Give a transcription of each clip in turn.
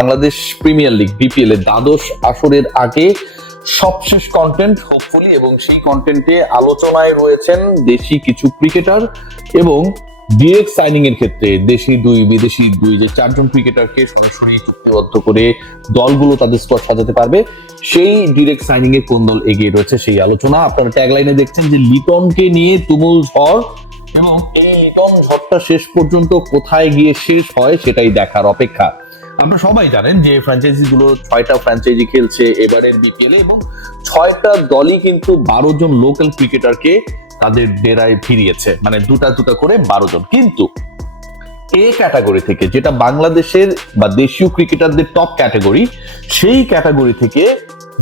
Bangladesh premier league BPL এর দ্বাদশ আসরের আগে সবশেষ কন্টেন্ট হোপফুলি এবং সেই কন্টেন্টে আলোচনায় রয়েছেন দেশি কিছু ক্রিকেটার এবং ডিরেক্ট সাইনিং এর ক্ষেত্রে দেশি দুই বিদেশি দুই যে চারজন ক্রিকেটারকে সরাসরি চুক্তিবদ্ধ করে দলগুলো তাদের স্কোয়াড সাজাতে পারবে সেই ডিরেক্ট সাইনিং এ কোন দল এগিয়ে রয়েছে সেই আলোচনা আপনারা ট্যাগলাইনে দেখছেন যে লিটনকে নিয়ে তুমুল ঝড় এবং এই লিটন ঝড়টা শেষ পর্যন্ত কোথায় গিয়ে শেষ হয় সেটাই দেখার অপেক্ষা আমরা সবাই জানেন যে ফ্র্যাঞ্চাইজি গুলো ছয়টা ফ্র্যাঞ্চাইজি খেলছে এবারের বিপিএল এবং ছয়টা দলই কিন্তু বারো জন লোকাল ক্রিকেটারকে তাদের ডেরায় ফিরিয়েছে মানে দুটা দুটা করে বারো জন কিন্তু এ ক্যাটাগরি থেকে যেটা বাংলাদেশের বা দেশীয় ক্রিকেটারদের টপ ক্যাটাগরি সেই ক্যাটাগরি থেকে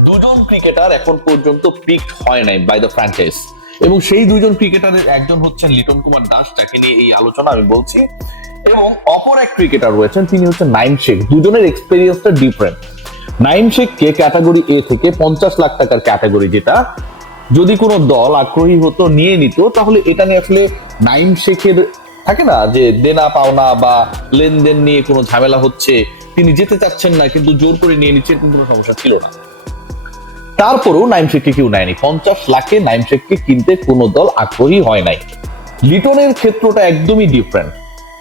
দুজন ক্রিকেটার এখন পর্যন্ত পিক হয় নাই বাই দ্য ফ্র্যাঞ্চাইজ এবং সেই দুজন ক্রিকেটারের একজন হচ্ছেন লিটন কুমার দাস যাকে নিয়ে এই আলোচনা আমি বলছি এবং অপর এক ক্রিকেটার রয়েছেন তিনি হচ্ছেন নাইম শেখ দুজনের এক্সপিরিয়েন্সটা ডিফারেন্ট নাইম শেখকে ক্যাটাগরি এ থেকে পঞ্চাশ লাখ টাকার ক্যাটাগরি যেটা যদি কোনো দল আগ্রহী হতো নিয়ে নিত তাহলে এটা নিয়ে আসলে নাইম শেখের থাকে না যে দেনা পাওনা বা লেনদেন নিয়ে কোনো ঝামেলা হচ্ছে তিনি যেতে চাচ্ছেন না কিন্তু জোর করে নিয়ে নিচ্ছে কোনো সমস্যা ছিল না তারপরেও নাইম শেখকে কেউ নেয়নি পঞ্চাশ লাখে নাইম শেখকে কিনতে কোনো দল আগ্রহী হয় নাই লিটনের ক্ষেত্রটা একদমই ডিফারেন্ট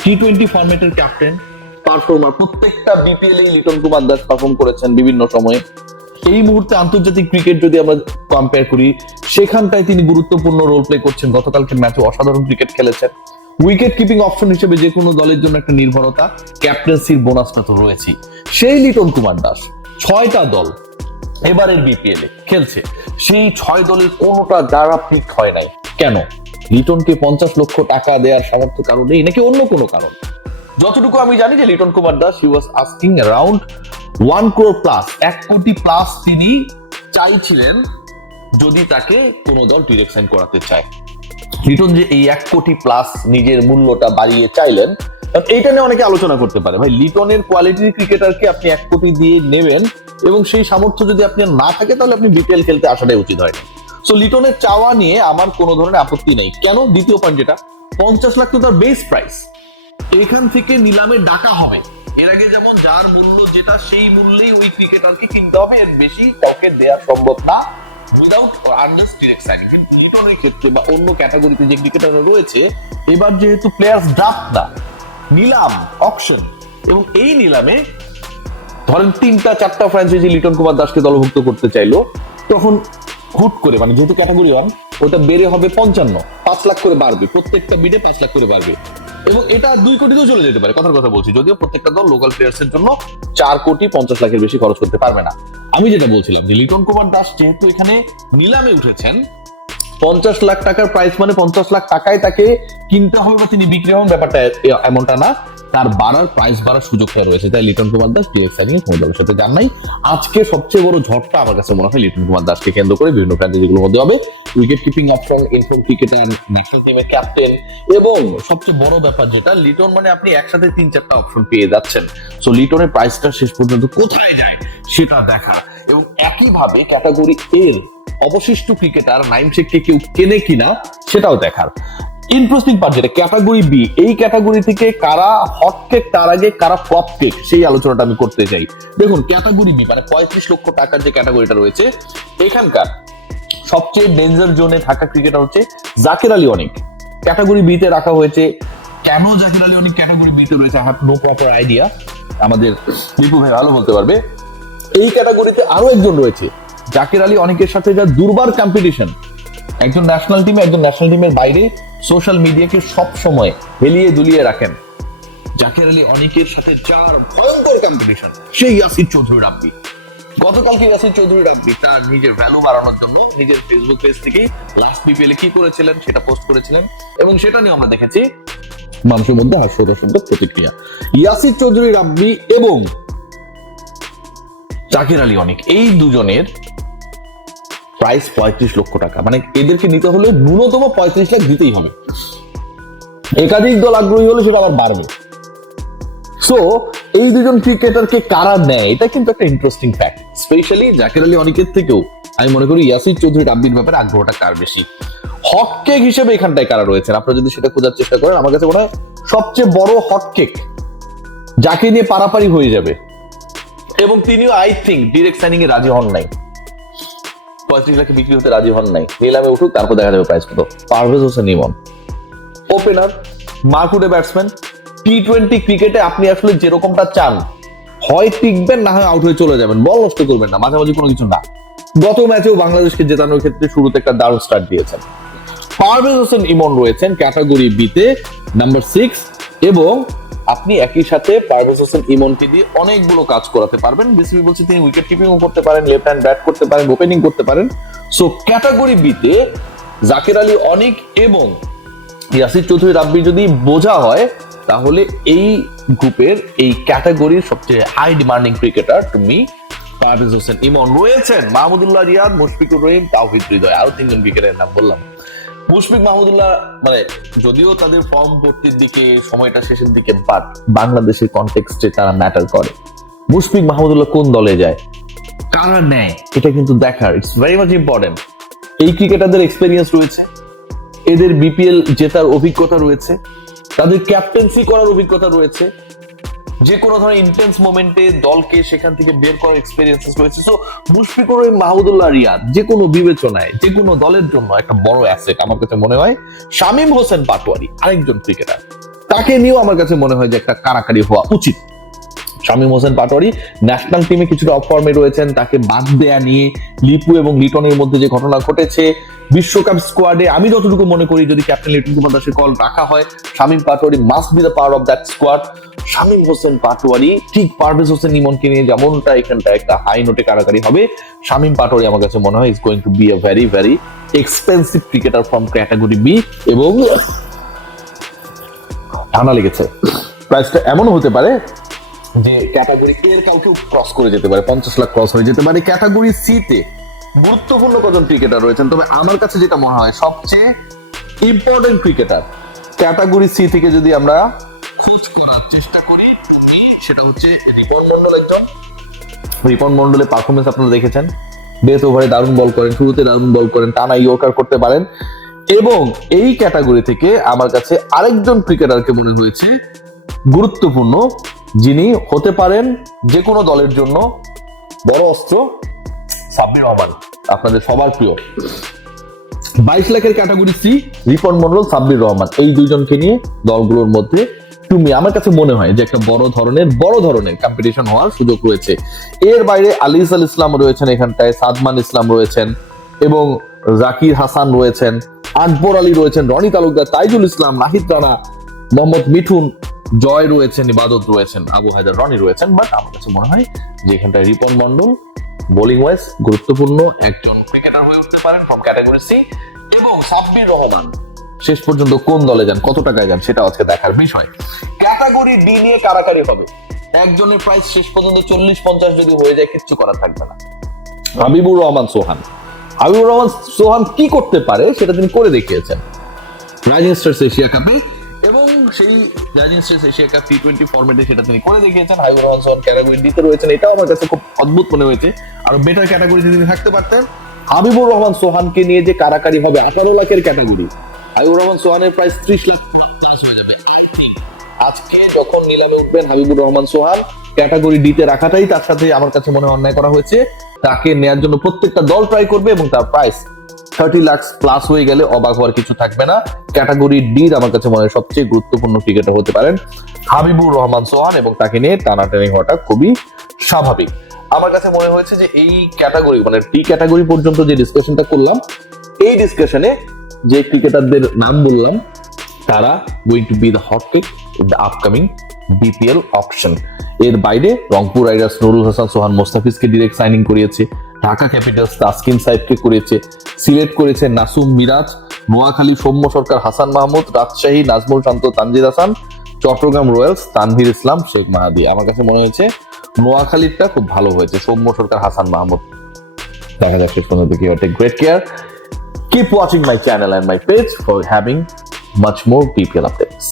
টি টোয়েন্টি ফর্মেটের ক্যাপ্টেন পারফর্মার প্রত্যেকটা বিপিএল এই লিটন কুমার দাস পারফর্ম করেছেন বিভিন্ন সময়ে এই মুহূর্তে আন্তর্জাতিক ক্রিকেট যদি আমরা কম্পেয়ার করি সেখানটায় তিনি গুরুত্বপূর্ণ রোল প্লে করছেন গতকালকের ম্যাচে অসাধারণ ক্রিকেট খেলেছেন উইকেট কিপিং অপশন হিসেবে যে কোনো দলের জন্য একটা নির্ভরতা ক্যাপ্টেন্সির বোনাসটা তো রয়েছে সেই লিটন কুমার দাস ছয়টা দল এবারে বিপিএল এ খেলছে সেই ছয় দলের কোনোটা দ্বারা পিক হয় নাই কেন লিটনকে পঞ্চাশ লক্ষ টাকা দেওয়ার সামর্থ্য কারণ নেই নাকি অন্য কোনো কারণ যতটুকু আমি জানি যে Liton Kumar Das he was asking around one crore plus এক কোটি প্লাস তিনি চাইছিলেন যদি তাকে কোনো দল ডিরেকশন করাতে চায় লিটন যে এই এক কোটি প্লাস নিজের মূল্যটা বাড়িয়ে চাইলেন এইটা নিয়ে অনেকে আলোচনা করতে পারে ভাই লিটনের কোয়ালিটির ক্রিকেটারকে আপনি এক কোটি দিয়ে নেবেন এবং সেই সামর্থ্য যদি আপনার না থাকে তাহলে আপনি বিপিএল খেলতে আসাটাই উচিত হয় সো লিটনের চাওয়া নিয়ে আমার কোনো ধরনের আপত্তি নেই কেন দ্বিতীয় পয়েন্ট যেটা পঞ্চাশ লাখ তো তার বেস প্রাইস এখান থেকে নিলামে ডাকা হবে এর আগে যেমন যার মূল্য যেটা সেই মূল্যেই ওই ক্রিকেটারকে কিনতে হবে এর বেশি কাউকে দেওয়া সম্ভব না এবার যেহেতু প্লেয়ার্স ড্রাফট না নিলাম অকশন এবং এই নিলামে ধরেন তিনটা চারটা ফ্র্যাঞ্চাইজি লিটন কুমার দাসকে দলভুক্ত করতে চাইলো তখন হুট করে মানে যেহেতু ক্যাটাগরি ওয়ান ওটা বেড়ে হবে পঞ্চান্ন পাঁচ লাখ করে বাড়বে প্রত্যেকটা বিডে পাঁচ লাখ করে বাড়বে এবং এটা দুই কোটিতেও চলে যেতে পারে কথার কথা বলছি যদিও প্রত্যেকটা দল লোকাল প্লেয়ার্স এর জন্য চার কোটি পঞ্চাশ লাখের বেশি খরচ করতে পারবে না আমি যেটা বলছিলাম যে লিটন কুমার দাস যেহেতু এখানে নিলামে উঠেছেন পঞ্চাশ লাখ টাকার প্রাইস মানে পঞ্চাশ লাখ টাকায় তাকে কিনতে হবে বা তিনি বিক্রি হন ব্যাপারটা এমনটা না তার বাড়ার প্রাইস বাড়ার সুযোগটা রয়েছে তাই লিটন কুমার দাস ডিএক্সআই নিয়ে কোনো দলের সাথে যান নাই আজকে সবচেয়ে বড় ঝড়টা আমার কাছে মনে হয় লিটন কুমার দাসকে কেন্দ্র করে বিভিন্ন প্রান্তে প্রান্তিগুলোর মধ্যে হবে wicket keeping option in form cricketer national টিমের ক্যাপ্টেন এবং সবচেয়ে বড় ব্যাপার যেটা লিটন মানে আপনি একসাথে তিন চারটা অপশন পেয়ে যাচ্ছেন সো লিটনের প্রাইসটা শেষ পর্যন্ত কোথায় যায় সেটা দেখা এবং একইভাবে ক্যাটাগরি এর অবশিষ্ট ক্রিকেটার নাইম শেখকে কেউ কেনে কিনা সেটাও দেখার ইন্টারেস্টিং পার্ট যেটা ক্যাটাগরি বি এই ক্যাটাগরি থেকে কারা হট কেক তার আগে কারা ফ্লপ কেক সেই আলোচনাটা আমি করতে চাই দেখুন ক্যাটাগরি বি মানে পঁয়ত্রিশ লক্ষ টাকার যে ক্যাটাগরিটা রয়েছে এখানকার সবচেয়ে ডেঞ্জার জোনে থাকা ক্রিকেটার হচ্ছে জাকির আলী অনেক ক্যাটাগরি বিতে রাখা হয়েছে কেন জাকির আলী অনেক ক্যাটাগরি বিতে রয়েছে আমার নো প্রপার আইডিয়া আমাদের বিপু ভাই ভালো বলতে পারবে এই ক্যাটাগরিতে আরো একজন রয়েছে জাকির আলী অনেকের সাথে যা দুর্বার কম্পিটিশন একজন ন্যাশনাল টিমে একজন ন্যাশনাল টিমের বাইরে সোশ্যাল মিডিয়াকে সব সময় হেলিয়ে দুলিয়ে রাখেন জাকের আলী অনেকের সাথে চার ভয়ঙ্কর কম্পিটিশন সেই ইয়াসির চৌধুরী রাব্বি গতকালকে ইয়াসির চৌধুরী রাব্বি তার নিজের ভ্যালু বাড়ানোর জন্য নিজের ফেসবুক পেজ থেকে লাস্ট বিপিএল কি করেছিলেন সেটা পোস্ট করেছিলেন এবং সেটা নিয়ে আমরা দেখেছি মানুষের মধ্যে হাস্যরসুন্দর প্রতিক্রিয়া ইয়াসির চৌধুরী রাব্বি এবং জাকের আলী অনেক এই দুজনের প্রাইস পঁয়ত্রিশ লক্ষ টাকা মানে এদেরকে নিতে হলে ন্যূনতম পঁয়ত্রিশ লাখ দিতেই হবে একাধিক দল আগ্রহী হলে সেটা আবার বাড়বে সো এই দুজন ক্রিকেটারকে কারা নেয় এটা কিন্তু একটা interesting fact specially Jaker Ali অনেকের থেকেও আমি মনে করি ইয়াসির চৌধুরী রাব্বির ব্যাপারে আগ্রহটা কার বেশি হটকেক হিসেবে এখানটায় কারা রয়েছেন আপনারা যদি সেটা খোঁজার চেষ্টা করেন আমার কাছে মনে হয় সবচেয়ে বড় হটকেক যাকে নিয়ে পারাপারি হয়ে যাবে এবং তিনিও আই থিঙ্ক ডিরেক্ট সাইনিং এ রাজি হন নাই পঁয়ত্রিশ লাখে বিক্রি হতে রাজি হন নাই নিলামে উঠুক তারপর দেখা যাবে প্রাইস কত পারভেজ হোসেন ইমন ওপেনার মারকুটে ব্যাটসম্যান টি টোয়েন্টি ক্রিকেটে আপনি আসলে যেরকমটা চান হয় টিকবেন না হয় আউট হয়ে চলে যাবেন বল নষ্ট করবেন না মাঝামাঝি কোনো কিছু না গত ম্যাচেও বাংলাদেশকে জেতানোর ক্ষেত্রে শুরুতে একটা দারুণ স্টার্ট দিয়েছেন পারভেজ হোসেন ইমন রয়েছেন ক্যাটাগরি বিতে নাম্বার সিক্স এবং আপনি একই সাথে পারভেজ হোসেন ইমনকে দিয়ে অনেকগুলো কাজ করাতে পারবেন বিসিবি বলছে তিনি উইকেট কিপিংও করতে পারেন লেফট হ্যান্ড ব্যাট করতে পারেন ওপেনিং করতে পারেন সো ক্যাটাগরি বিতে জাকির আলী অনেক এবং ইয়াসির চৌধুরী রাব্বি যদি বোঝা হয় তাহলে এই গ্রুপের এই ক্যাটাগরির সবচেয়ে high demanding cricketer to me Parvez Hossain Emon রয়েছেন মাহমুদুল্লাহ রিয়াদ মুশফিকুর রহিম তাওহিদ হৃদয় আরো তিনজন ক্রিকেটারের নাম বললাম মুশফিক মাহমুদুল্লাহ মানে যদিও তাদের ফর্ম ভর্তির দিকে সময়টা শেষের দিকে বাট বাংলাদেশের কনটেক্সটে তারা ম্যাটার করে মুশফিক মাহমুদুল্লাহ কোন দলে যায় কারা নেয় এটা কিন্তু দেখার ইটস ভেরি মাচ ইম্পর্টেন্ট এই ক্রিকেটারদের এক্সপেরিয়েন্স রয়েছে এদের বিপিএল জেতার অভিজ্ঞতা রয়েছে তাদের ক্যাপ্টেন্সি করার অভিজ্ঞতা রয়েছে যে কোনো ধরনের ইন্টেন্স মোমেন্টে দলকে সেখান থেকে বের করার এক্সপিরিয়েন্সেস রয়েছে সো মুশফিকুর রহিম মাহমুদুল্লাহ রিয়াদ যে কোনো বিবেচনায় যে কোনো দলের জন্য একটা বড় অ্যাসেট আমার কাছে মনে হয় শামীম হোসেন পাটোয়ারি আরেকজন ক্রিকেটার তাকে নিয়েও আমার কাছে মনে হয় যে একটা কারাকারি হওয়া উচিত শামিম হোসেন পাটোয়ারি ন্যাশনাল টিমে কিছুটা অফ রয়েছেন তাকে বাদ দেয়া নিয়ে লিপু এবং লিটনের মধ্যে যে ঘটনা ঘটেছে বিশ্বকাপ স্কোয়াডে আমি যতটুকু মনে করি যদি ক্যাপ্টেন লিটন কুমার দাসের কল রাখা হয় Shamim Patwari must be the power of that squad Shamim Hossain Patwari ঠিক পারভেজ হোসেন ইমনকে নিয়ে যেমনটা এখানটা একটা হাই নোটে কারাকারি হবে শামিম পাটোয়ারি আমার কাছে মনে হয় is going to be a very very expensive cricketer from category B এবং ঠান্ডা লেগেছে প্রাইসটা এমনও হতে পারে যে ক্যাটাগরি কে কাউকে ক্রস করে যেতে পারে পঞ্চাশ লাখ ক্রস হয়ে যেতে পারে ক্যাটাগরি সিতে গুরুত্বপূর্ণ কজন ক্রিকেটার রয়েছেন তবে আমার কাছে যেটা মনে হয় সবচেয়ে ইম্পর্টেন্ট ক্রিকেটার ক্যাটাগরি সি থেকে যদি আমরা খোঁজ করার চেষ্টা করি সেটা হচ্ছে রিপন মন্ডল একজন রিপন মন্ডলের পারফরমেন্স আপনারা দেখেছেন বেস ওভারে দারুণ বল করেন শুরুতে দারুণ বল করেন টানা ইয়র্কার করতে পারেন এবং এই ক্যাটাগরি থেকে আমার কাছে আরেকজন ক্রিকেটারকে মনে হয়েছে গুরুত্বপূর্ণ যিনি হতে পারেন যে কোনো দলের জন্য বড় অস্ত্র সাব্বির রহমান আপনাদের সবার প্রিয় বাইশ লাখের ক্যাটাগরি সি রিপন মন্ডল সাব্বির রহমান এই দুইজনকে নিয়ে দলগুলোর মধ্যে তুমি আমার কাছে মনে হয় যে একটা বড় ধরনের বড় ধরনের কম্পিটিশন হওয়ার সুযোগ রয়েছে এর বাইরে আলিস আল ইসলাম রয়েছেন এখানটায় সাদমান ইসলাম রয়েছেন এবং জাকির হাসান রয়েছেন আকবর আলী রয়েছেন রনি তালুকদার তাইজুল ইসলাম নাহিদ রানা মোহাম্মদ মিঠুন জয় রয়েছেন ইবাদত রয়েছেন আবু হায়দার রনি রয়েছেন বাট আমার কাছে মনে হয় যে এখানটায় রিপন মন্ডল বোলিং ওয়াইজ গুরুত্বপূর্ণ একজন ক্রিকেটার হয়ে উঠতে পারেন ফ্রম ক্যাটাগরি সি এবং সাব্বির রহমান শেষ পর্যন্ত কোন দলে যান কত টাকায় যান সেটা আজকে দেখার বিষয় ক্যাটাগরি ডি নিয়ে কারাকারি হবে একজনের প্রাইস শেষ পর্যন্ত চল্লিশ পঞ্চাশ যদি হয়ে যায় কিচ্ছু করা থাকবে না হাবিবুর রহমান সোহান হাবিবুর রহমান সোহান কি করতে পারে সেটা তিনি করে দেখিয়েছেন রাইজিং স্টার্স এশিয়া কাপে এবং সেই হাবিবুর রহমান সোহানের প্রায় ত্রিশ লাখ আজকে যখন নিলামে উঠবেন হাবিবুর রহমান সোহান ক্যাটাগরি রাখাটাই তার সাথে আমার কাছে মনে অন্যায় করা হয়েছে তাকে নেয়ার জন্য প্রত্যেকটা দল ট্রাই করবে এবং তার প্রাইস থার্টি লাখস প্লাস হয়ে গেলে অবাক হওয়ার কিছু থাকবে না ক্যাটাগরি ডির আমার কাছে মনে হয় সবচেয়ে গুরুত্বপূর্ণ ক্রিকেটার হতে পারেন হাবিবুর রহমান সোহান এবং তাকে নিয়ে টানাটানি হওয়াটা খুবই স্বাভাবিক আমার কাছে মনে হয়েছে যে এই ক্যাটাগরি মানে টি ক্যাটাগরি পর্যন্ত যে ডিসকাশনটা করলাম এই ডিসকাশনে যে ক্রিকেটারদের নাম বললাম তারা going to be the hot cake in the upcoming BPL option এর বাইরে রংপুর রাইডার্স নুরুল হাসান সোহান মোস্তাফিজকে ডিরেক্ট সাইনিং করিয়েছে ঢাকা ক্যাপিটালস তাসকিম সাহেবকে করেছে সিলেট করেছে নাসুম মিরাজ নোয়াখালী সৌম্য সরকার হাসান মাহমুদ রাজশাহী নাজমুল শান্ত তানজিদ হাসান চট্টগ্রাম রয়্যালস তানভীর ইসলাম শেখ মাহাদি আমার কাছে মনে হয়েছে নোয়াখালীরটা খুব ভালো হয়েছে সৌম্য সরকার হাসান মাহমুদ দেখা যাক শেষ পর্যন্ত কি take great care keep watching my channel and my page for having much more PPL updates